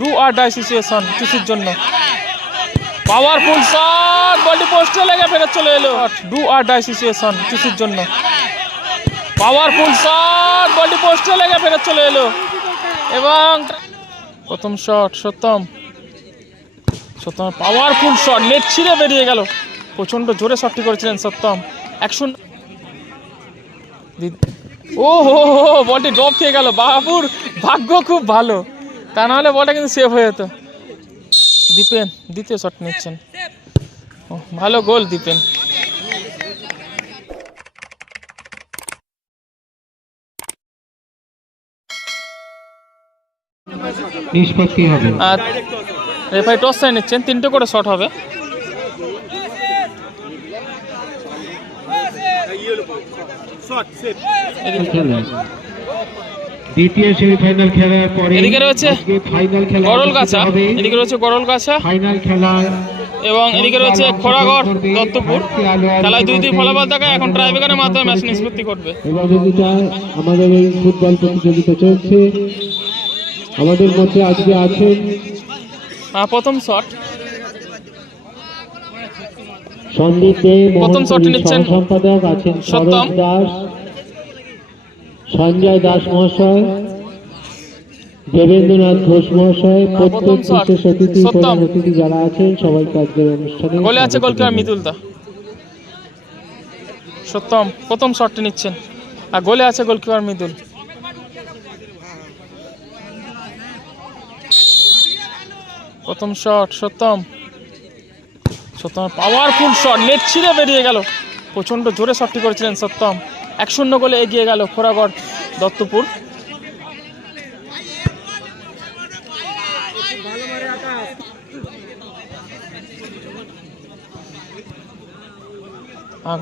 Do or die situation কিসের জন্য? Powerful shot body পোস্টে লেগে ফেরত চলে এলো। ডু আর ডাই সিচুয়েশন কিসের জন্য? পাওয়ারফুল শট বডি পোস্টে লেগে ফেরত চলে এলো। এবং প্রথম shot Satyam. Satyam powerful shot net ছিঁড়ে বেরিয়ে গেল। প্রচণ্ড জোরে শটটি করেছিলেন সত্যম। একশো ও, হো হো বলটি ড্রপ খেয়ে গেল। বাবুর ভাগ্য খুব ভালো। তা নাহলে বলটা কিন্তু সেভ হয়ে যেত। দীপেন দ্বিতীয় শট নিচ্ছেন। ও ভালো গোল দীপেন। নিষ্পত্তি হবে? আর রেফারি টস নিচ্ছেন তিনটে করে শট হবে। এদিকে- খেলা। দ্বিতীয় সেমিফাইনাল খেলার পরে এদিকে রয়েছে ফাইনাল খেলা গরল গাছা। এদিকে রয়েছে গরল গাছা। ফাইনাল খেলা এবং এদিকে রয়েছে খোড়াগড় দত্তপুর। খেলায় দুই দুই ফলাফল থাকা এখন ট্রাইবেকারের মাধ্যমে ম্যাচ নিষ্পত্তি করবে। আমাদের এই ফুটবল প্রতিযোগিতা চলছে। আমাদের মধ্যে আজকে আছেন প্রথম শট সন্দীপ দে প্রথম শটটি নিচ্ছেন সম্পাদক আছেন সত্যম। দাস। সঞ্জয় দাস মহাশয় দেবেন্দ্রনাথ ঘোষ মহাশয় প্রত্যেক বিশেষ অতিথি প্রধান অতিথি যারা আছেন সবাইকে আজকের অনুষ্ঠানে গোলে আছে গোলকিপার। মিতুলদা সত্যম প্রথম শটটি নিচ্ছেন। আর গোলে আছে গোলকিপার মিতুল প্রথম shot Satyam. Satyam powerful shot net ছিঁড়ে বেরিয়ে গেল। প্রচণ্ড জোরে শটটি করেছিলেন সত্যম। এক শূন্য গোলে এগিয়ে গেল খোরাগড় দত্তপুর।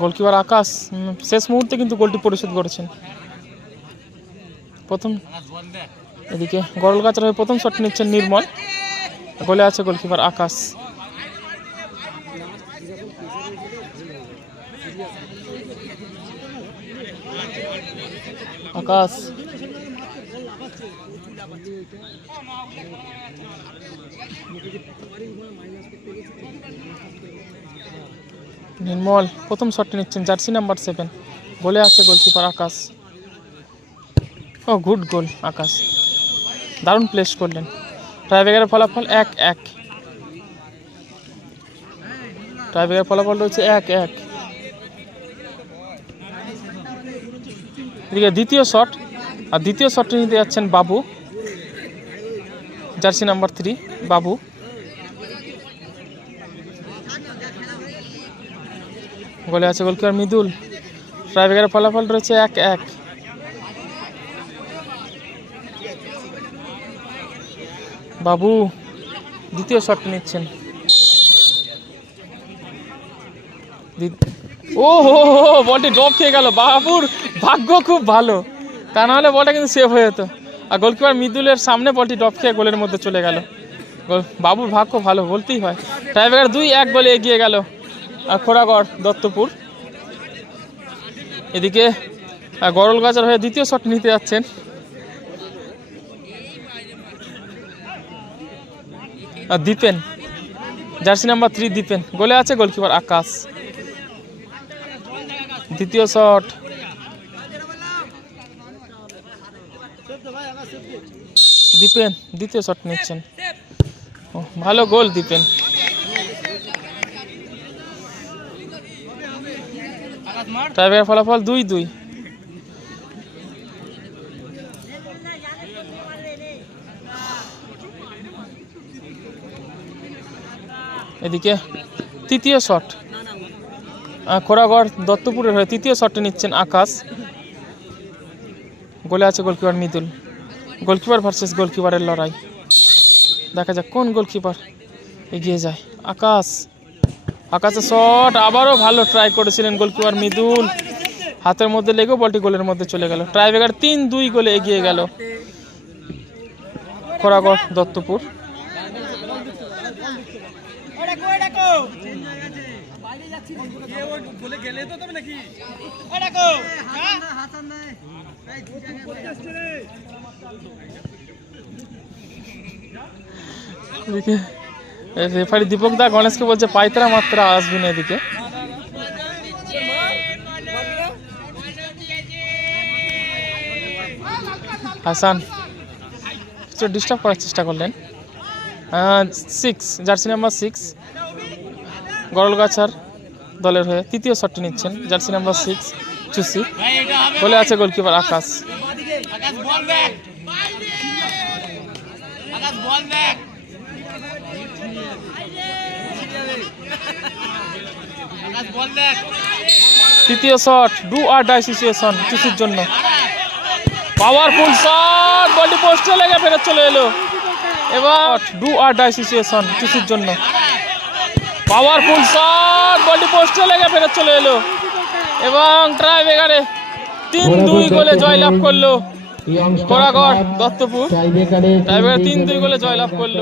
গোলকিপার আকাশ শেষ মুহূর্তে কিন্তু গোলটি পরিশোধ করেছেন। প্রথম এদিকে গরল গাছের হয়ে প্রথম শট নিচ্ছেন নির্মল। গোলে আছে গোলকিপার আকাশ। আকাশ নির্মল, প্রথম শটটি নিচ্ছেন জার্সি নাম্বার সেভেন। গোলে আছে গোলকিপার আকাশ। ও, গুড গোল, আকাশ। দারুণ প্লেস করলেন। ট্রাইবেগারের ফলাফল এক এক। ট্রাইবেগারের ফলাফল রয়েছে এক এক। এদিকে দ্বিতীয় শট, আর দ্বিতীয় শটটি নিতে যাচ্ছেন বাবু। জার্সি নাম্বার থ্রি, বাবু। গোলে আছে গোলকিপার মৃদুল। ট্রাইবেগারের ফলাফল রয়েছে এক এক বাবু, দ্বিতীয় শট নিচ্ছেন। ও হো হো বলটি ড্রপ খেয়ে গেল। বাবুর ভাগ্য খুব ভালো। তা নাহলে বলটা কিন্তু সেভ হয়ে যেত। আর গোলকিপার মৃদুলের সামনে বলটি ড্রপ খেয়ে গোলের মধ্যে চলে গেল। বাবুর ভাগ্য ভালো বলতেই হয়। ট্রাইবেগার দুই এক গোলে এগিয়ে গেল খোড়াগড়, দত্তপুর। এদিকে গরল গাজার হয়ে দ্বিতীয় শট নিতে যাচ্ছেন। Dipen, jersey number three Dipen. গোলে আছে গোলকিপার আকাশ। দ্বিতীয় শট। দীপেন, দ্বিতীয় শট নিচ্ছেন। ভালো গোল দীপেন। টাইব্রেকার ফলাফল দুই দুই। এদিকে তৃতীয় শট। খোরাগড় দত্তপুরের হয়ে তৃতীয় শটটি নিচ্ছেন আকাশ। গোলে আছে গোলকিপার মিদুল। গোলকিপার ভার্সেস গোলকিপারের লড়াই। দেখা যাক কোন গোলকিপার এগিয়ে যায়। আকাশ। আকাশের শট আবারও ভালো ট্রাই করেছিলেন গোলকিপার মিদুল। হাতের মধ্যে লেগেও বলটি গোলের মধ্যে চলে গেল। ট্রাইবেগার তিন দুই গোলে এগিয়ে গেল। খোরাগড় দত্তপুর। এদিকে রেফারি দীপক দা গণেশকে বলছে পাইতরা মাত্রা আসবি না এদিকে। হাসান কিছু ডিস্টার্ব করার চেষ্টা করলেন। সিক্স জার্সি নাম্বার সিক্স গরলগাছার দলের হয়ে তৃতীয় শটটি নিচ্ছেন, জার্সি নাম্বার সিক্স চুসি। বলে আছে গোলকিপার আকাশ। তৃতীয় shot do or die situation চুসির জন্য। পাওয়ারফুল শট বডি পোস্টে লেগে ফেরত চলে এলো। এবার ডু আর ডাই সিচুয়েশন চুসির জন্য। পাওয়ারফুল শট বলটি পোস্টে লেগে ফেরত চলে এলো। এবং ট্রাই এখানে তিন দুই গোলে জয়লাভ করল। কোরাগড় দত্তপুর। টাইব্রেকারে তিন দুই গোলে জয়লাভ করল।